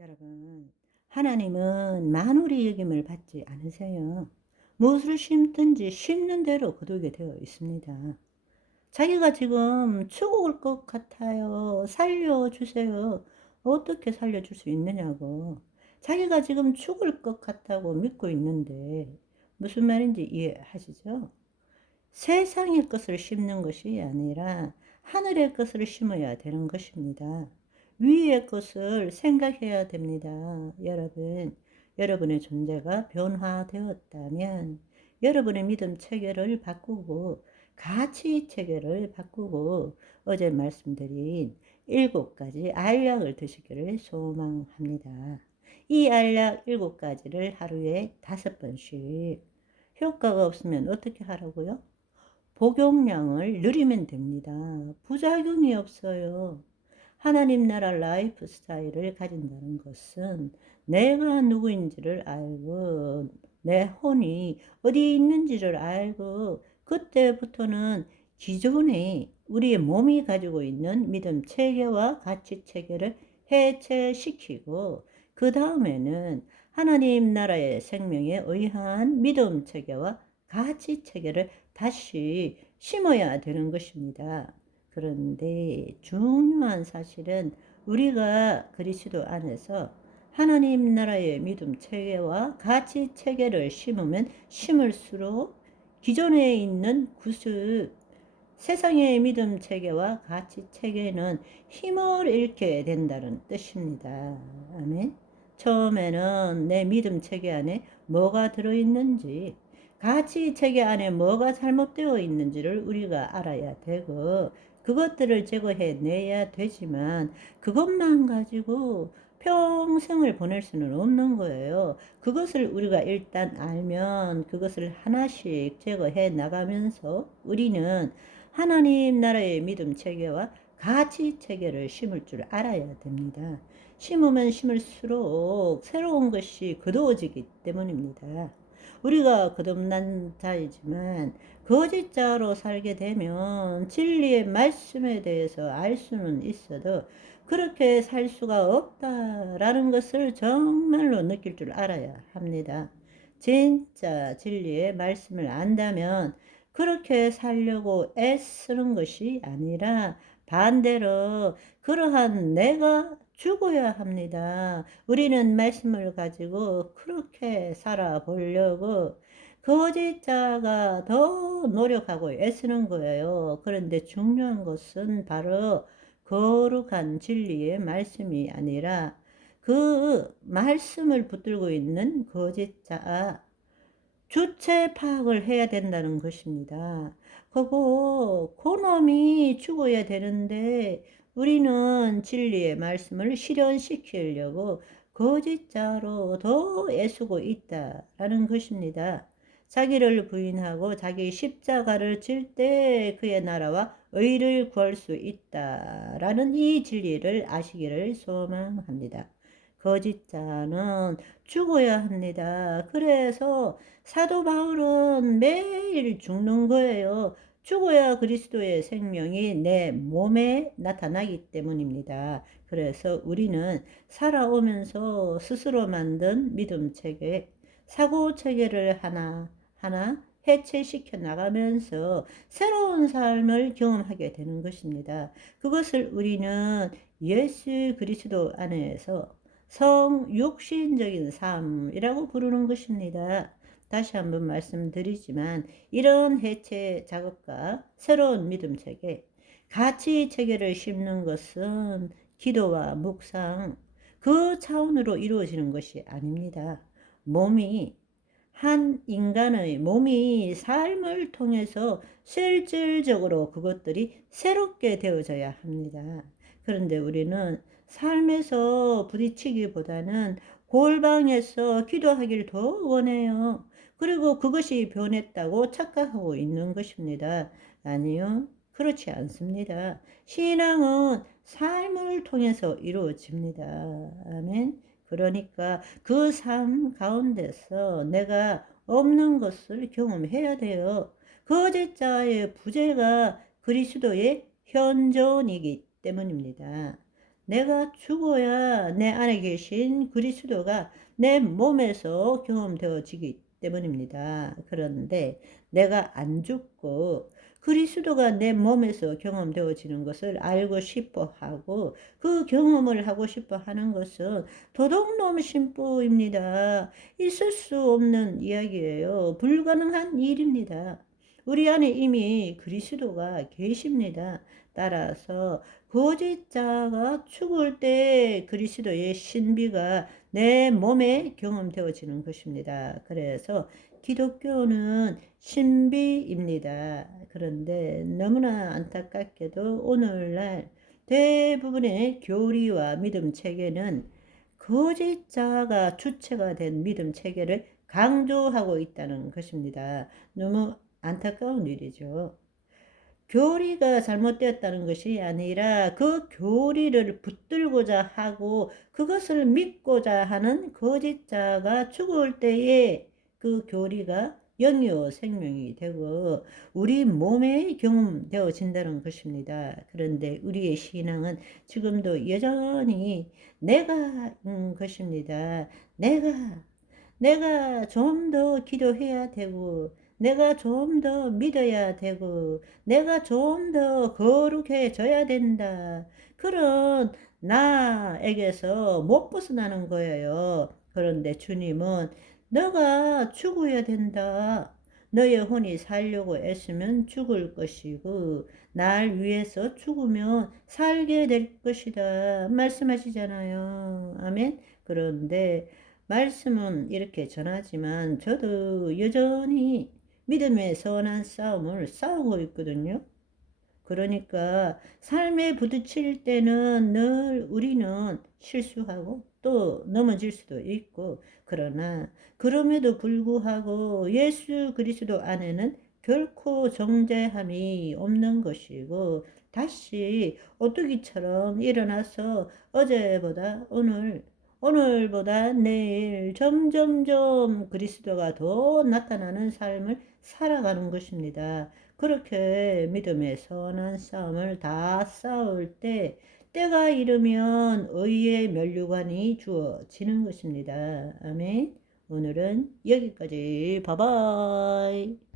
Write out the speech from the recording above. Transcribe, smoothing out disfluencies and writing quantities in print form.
여러분, 하나님은 만물의 여김을 받지 않으세요. 무엇을 심든지 심는 대로 거두게 되어 있습니다. 자기가 지금 죽을 것 같아요. 살려주세요. 어떻게 살려줄 수 있느냐고. 자기가 지금 죽을 것 같다고 믿고 있는데 무슨 말인지 이해하시죠? 세상의 것을 심는 것이 아니라 하늘의 것을 심어야 되는 것입니다. 위의 것을 생각해야 됩니다. 여러분, 여러분의 존재가 변화되었다면 여러분의 믿음 체계를 바꾸고 가치 체계를 바꾸고 어제 말씀드린 7가지 알약을 드시기를 소망합니다. 이 알약 7가지를 하루에 5번씩 효과가 없으면 어떻게 하라고요? 복용량을 늘리면 됩니다. 부작용이 없어요. 하나님 나라 라이프 스타일을 가진다는 것은 내가 누구인지를 알고 내 혼이 어디 있는지를 알고 그때부터는 기존에 우리의 몸이 가지고 있는 믿음 체계와 가치 체계를 해체시키고 그 다음에는 하나님 나라의 생명에 의한 믿음 체계와 가치 체계를 다시 심어야 되는 것입니다. 그런데 중요한 사실은 우리가 그리스도 안에서 하나님 나라의 믿음 체계와 가치 체계를 심으면 심을수록 기존에 있는 구습, 세상의 믿음 체계와 가치 체계는 힘을 잃게 된다는 뜻입니다. 아멘. 처음에는 내 믿음 체계 안에 뭐가 들어있는지, 가치 체계 안에 뭐가 잘못되어 있는지를 우리가 알아야 되고, 그것들을 제거해 내야 되지만, 그것만 가지고 평생을 보낼 수는 없는 거예요. 그것을 우리가 일단 알면 그것을 하나씩 제거해 나가면서 우리는 하나님 나라의 믿음 체계와 가치 체계를 심을 줄 알아야 됩니다. 심으면 심을수록 새로운 것이 거두어지기 때문입니다. 우리가 거듭난 자이지만 거짓자로 살게 되면 진리의 말씀에 대해서 알 수는 있어도 그렇게 살 수가 없다라는 것을 정말로 느낄 줄 알아야 합니다. 진짜 진리의 말씀을 안다면 그렇게 살려고 애쓰는 것이 아니라 반대로 그러한 내가 죽어야 합니다. 우리는 말씀을 가지고 그렇게 살아보려고 거짓자가 더 노력하고 애쓰는 거예요. 그런데 중요한 것은 바로 거룩한 진리의 말씀이 아니라 그 말씀을 붙들고 있는 거짓자, 주체 파악을 해야 된다는 것입니다. 그놈이 죽어야 되는데 우리는 진리의 말씀을 실현시키려고 거짓자로 더 애쓰고 있다라는 것입니다. 자기를 부인하고 자기 십자가를 질 때 그의 나라와 의를 구할 수 있다라는 이 진리를 아시기를 소망합니다. 거짓자는 죽어야 합니다. 그래서 사도 바울은 매일 죽는 거예요. 죽어야 그리스도의 생명이 내 몸에 나타나기 때문입니다. 그래서 우리는 살아오면서 스스로 만든 믿음 체계, 사고 체계를 하나하나 해체시켜 나가면서 새로운 삶을 경험하게 되는 것입니다. 그것을 우리는 예수 그리스도 안에서 성육신적인 삶이라고 부르는 것입니다. 다시 한번 말씀드리지만 이런 해체 작업과 새로운 믿음 체계, 가치 체계를 심는 것은 기도와 묵상, 그 차원으로 이루어지는 것이 아닙니다. 한 인간의 몸이 삶을 통해서 실질적으로 그것들이 새롭게 되어져야 합니다. 그런데 우리는 삶에서 부딪히기보다는 골방에서 기도하기를 더 원해요. 그리고 그것이 변했다고 착각하고 있는 것입니다. 아니요, 그렇지 않습니다. 신앙은 삶을 통해서 이루어집니다. 아멘. 그러니까 그 삶 가운데서 내가 없는 것을 경험해야 돼요. 거짓자의 부재가 그리스도의 현존이기 때문입니다. 내가 죽어야 내 안에 계신 그리스도가 내 몸에서 경험되어지기 때문입니다. 그런데 내가 안 죽고 그리스도가 내 몸에서 경험되어지는 것을 알고 싶어 하고 그 경험을 하고 싶어 하는 것은 도둑놈 심보입니다. 있을 수 없는 이야기예요. 불가능한 일입니다. 우리 안에 이미 그리스도가 계십니다. 따라서 거짓자가 죽을 때 그리스도의 신비가 내 몸에 경험되어지는 것입니다. 그래서 기독교는 신비입니다. 그런데 너무나 안타깝게도 오늘날 대부분의 교리와 믿음 체계는 거짓자가 주체가 된 믿음 체계를 강조하고 있다는 것입니다. 너무 안타까운 일이죠. 교리가 잘못되었다는 것이 아니라 그 교리를 붙들고자 하고 그것을 믿고자 하는 거짓자가 죽을 때에 그 교리가 영이요 생명이 되고 우리 몸에 경험되어진다는 것입니다. 그런데 우리의 신앙은 지금도 여전히 내가 것입니다. 내가 좀 더 기도해야 되고 내가 좀 더 믿어야 되고 내가 좀 더 거룩해져야 된다. 그런 나에게서 못 벗어나는 거예요. 그런데 주님은 너가 죽어야 된다. 너의 혼이 살려고 애쓰면 죽을 것이고 날 위해서 죽으면 살게 될 것이다. 말씀하시잖아요. 아멘. 그런데 말씀은 이렇게 전하지만 저도 여전히 믿음의 선한 싸움을 싸우고 있거든요. 그러니까 삶에 부딪힐 때는 늘 우리는 실수하고 또 넘어질 수도 있고 그러나 그럼에도 불구하고 예수 그리스도 안에는 결코 정죄함이 없는 것이고 다시 오뚜기처럼 일어나서 어제보다 오늘보다 내일 점점점 그리스도가 더 나타나는 삶을 살아가는 것입니다. 그렇게 믿음의 선한 싸움을 다 싸울 때 때가 이르면 의의 면류관이 주어지는 것입니다. 아멘. 오늘은 여기까지. 바이바이.